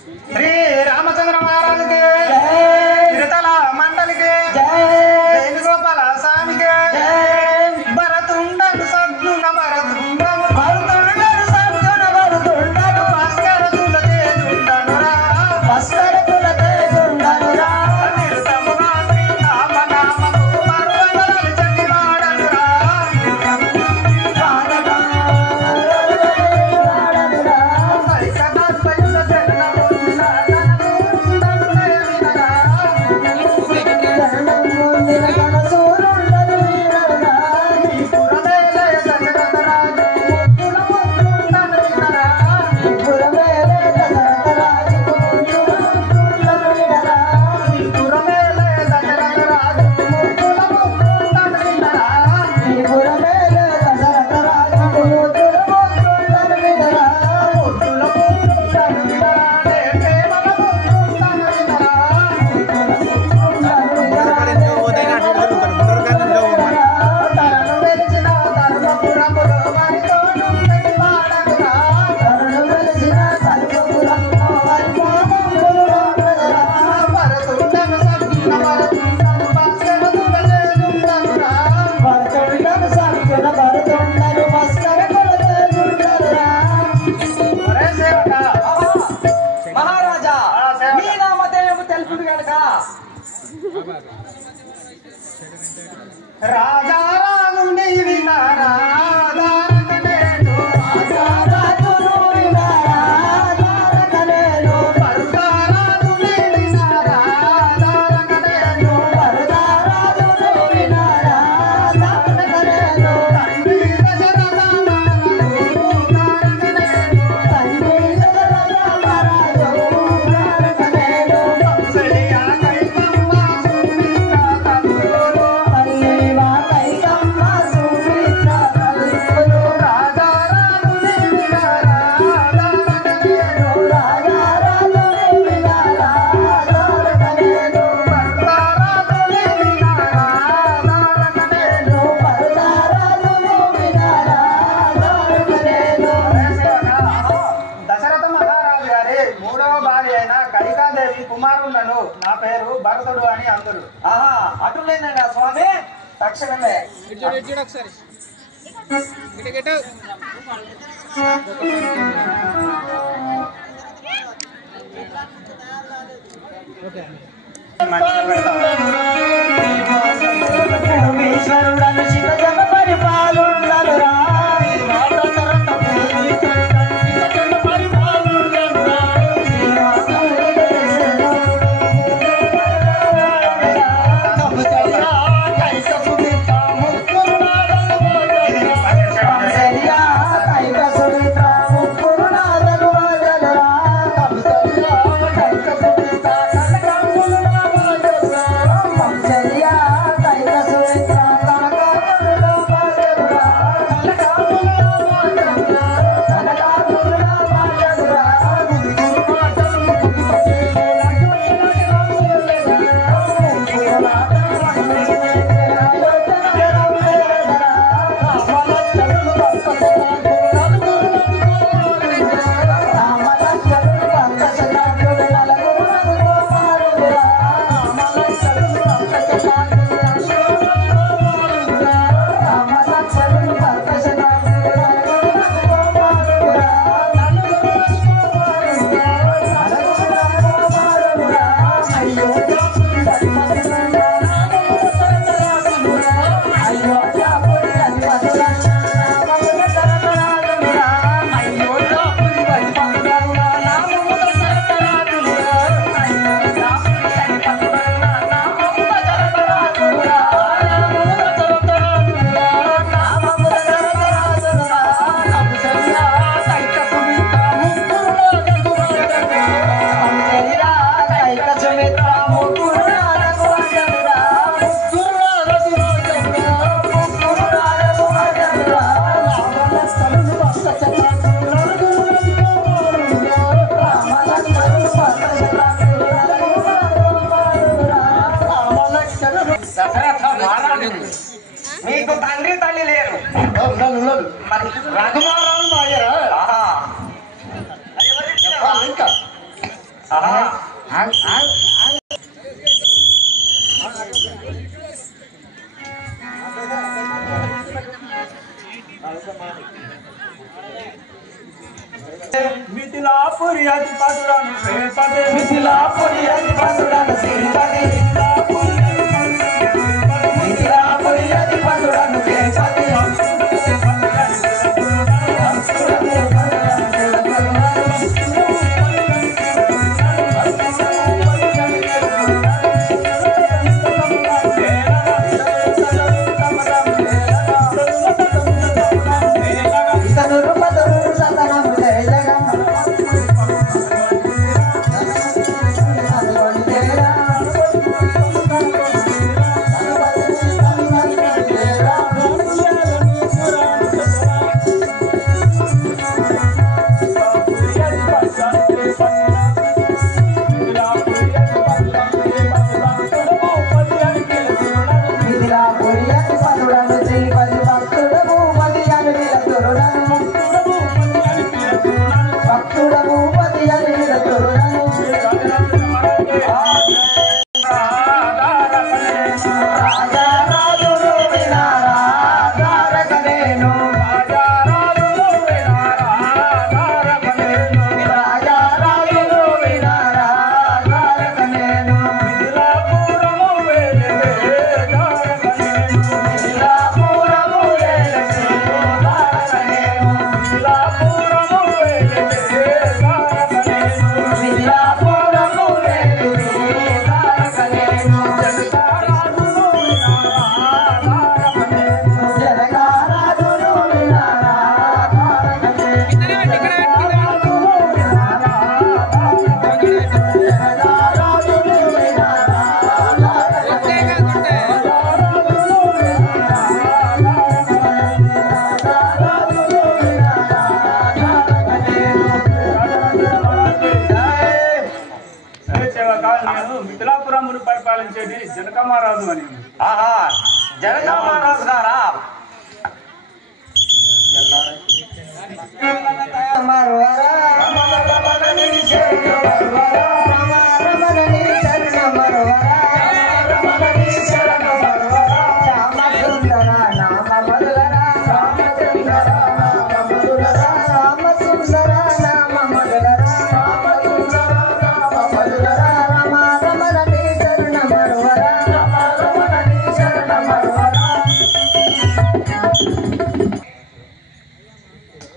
శ్రీ రామచంద్ర మహారాజుకి తిరుతల మండలికి వేణుగోపాల స్వామికి భరతుండను సద్గుణ భరతుండను భరతుండను సద్గుణ భరతుండను భాస్కర తుల తేజుండను రా భాస్కర తుల తేజుండను రా నిరుతముగా శ్రీ నామ నామము మరువనలు చండివాడను రా రాజా రాజు వినారా కుమారుండను నా పేరు భరతుడు అని అందరు. ఆహా అటులేనండి స్వామి తక్షణమే ఒకసారి ఈశ్వరుడను శివ జగ పరిపాలుండను రా మీకు తండ్రి తల్లి లేరు మరి రఘుమారావు మాయరా ఇంకా మిథిలాపురి అధిపతులను శ్రీపతి మిథిలాపురి అధిపతులను శ్రీపతి మిథిలాపురి అధిపతులను శ్రీపతి మిథిలాపురమును పరిపాలించేది జనక మహారాజు అని. జనక మహారాజు గారా?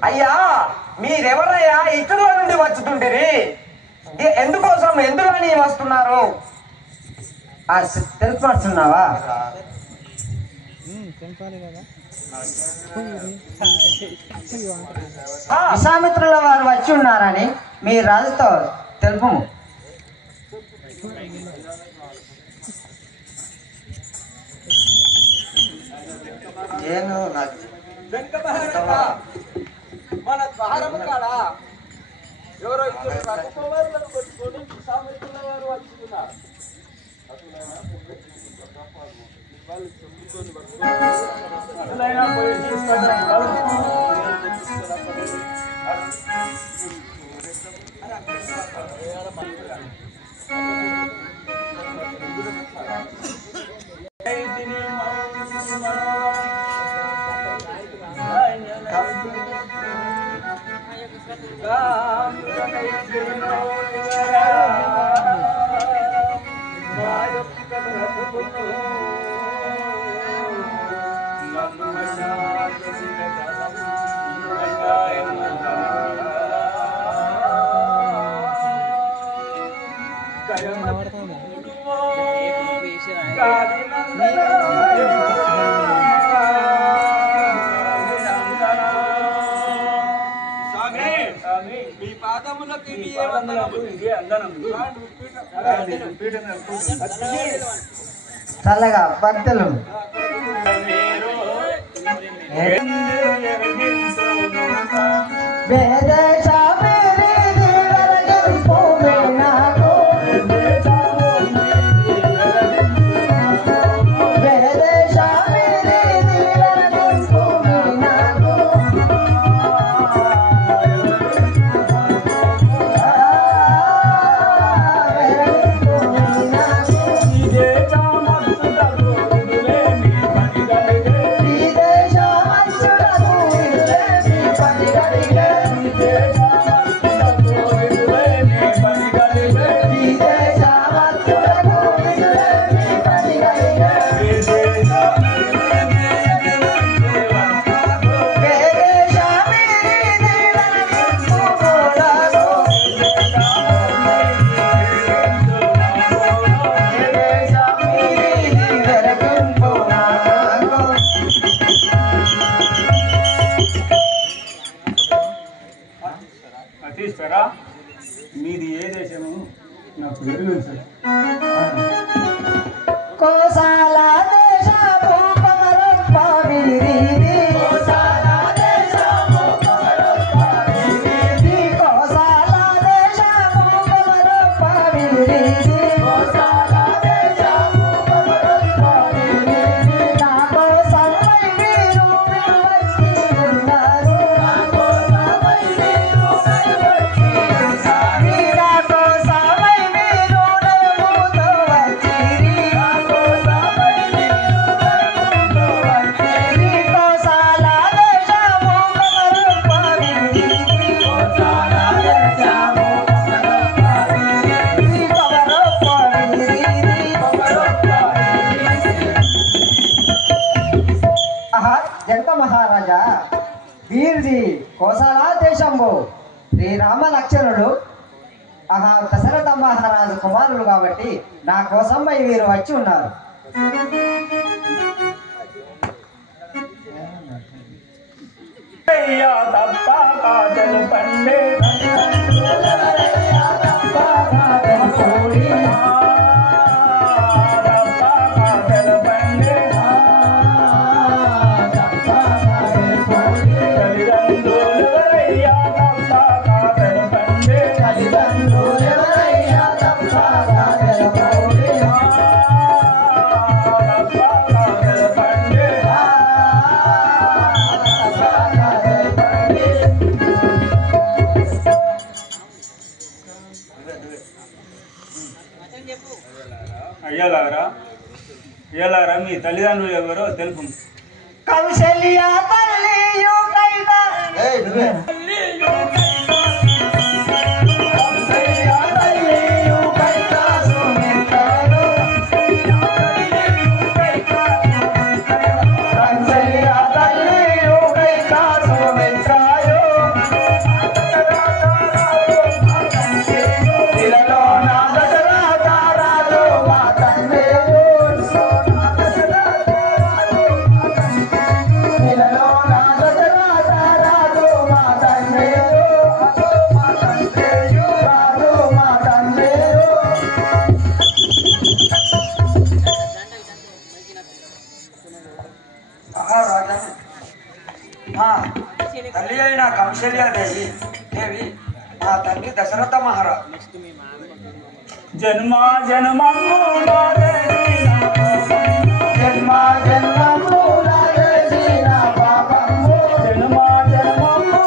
అయ్యా, మీరెవరయ్యా? ఇటులో నుండి వచ్చుతుంటిరి, ఎందుకోసం ఎందులోని వస్తున్నారు? తెలుసుకొస్తున్నావా? విశ్వామిత్రుల వారు వచ్చి ఉన్నారని మీ రాజుతో తెలుపు. నేను మన ద్వారము కాడ ఎవరో ఇద్దరు రథకుమారులను కొట్టుకొని విశ్వామిత్రుల వారు వచ్చుతున్నారు. పోయి చల్లగా భక్తులు దేశము నాకు తెలుసు. కోసాల దేశము కొమరప్ప వీరిది కోసాల దేశము కొమరప్ప వీరిది కోసాల దేశము కొమరప్ప వీరిది కోసాల దేశము కొమరప్ప వీరిది నా కోసమై వీరు వచ్చి ఉన్నారు నా కోసమై వీరు వచ్చి ఉన్నారు నా కోసమై వీరు నలుగుతో వచ్చిరి నా కోసమై వీరు నలుగుతో వచ్చిరి కోసాల దేశము కొమరప్ప వీరిది కోసాల దేశము కొమరప్ప వీరిది కొమరప్ప వీరిది కొమరప్ప వీరిది ఆహా జనక మహారాజా వీరిది కోసల దేశంబు శ్రీరామ లక్ష్మణుడు ఆహా దశరథ మహారాజు కుమారులు కాబట్టి నా కోసం వీరు వచ్చి ఉన్నారు అయ్యా తప్ప కాజలు పండే అయ్యలారా మీ తల్లిదండ్రులు ఎవరో తెలుపు. కౌశల్య తల్లియు కైదా కౌశల్య తల్లియు కైదా సుమిత్రలు కౌశల్య తల్లియు కైదా సుమిత్రలు ఇలలో నా దశరథ రాజు మా తండ్రి ఇలలో నా దశరథ రాజు మా తండ్రి రాజు మా తండ్రి మహారాజా మా తల్లి అయిన కౌశల్యాదేవి దేవి మా తండ్రి దశరథ మహారాజు జన్మ జన్మము జన్మ జన్మముల చేసిన పాపము జన్మ జన్మము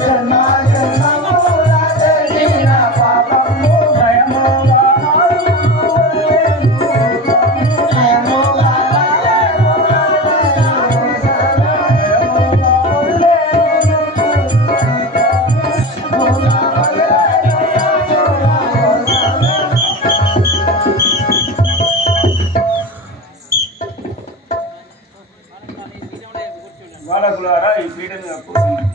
జన్మ జన్మముల చేసిన పాపము నయముగా బాలకులారా ఈ పీఠ మీద కూర్చున్నారు.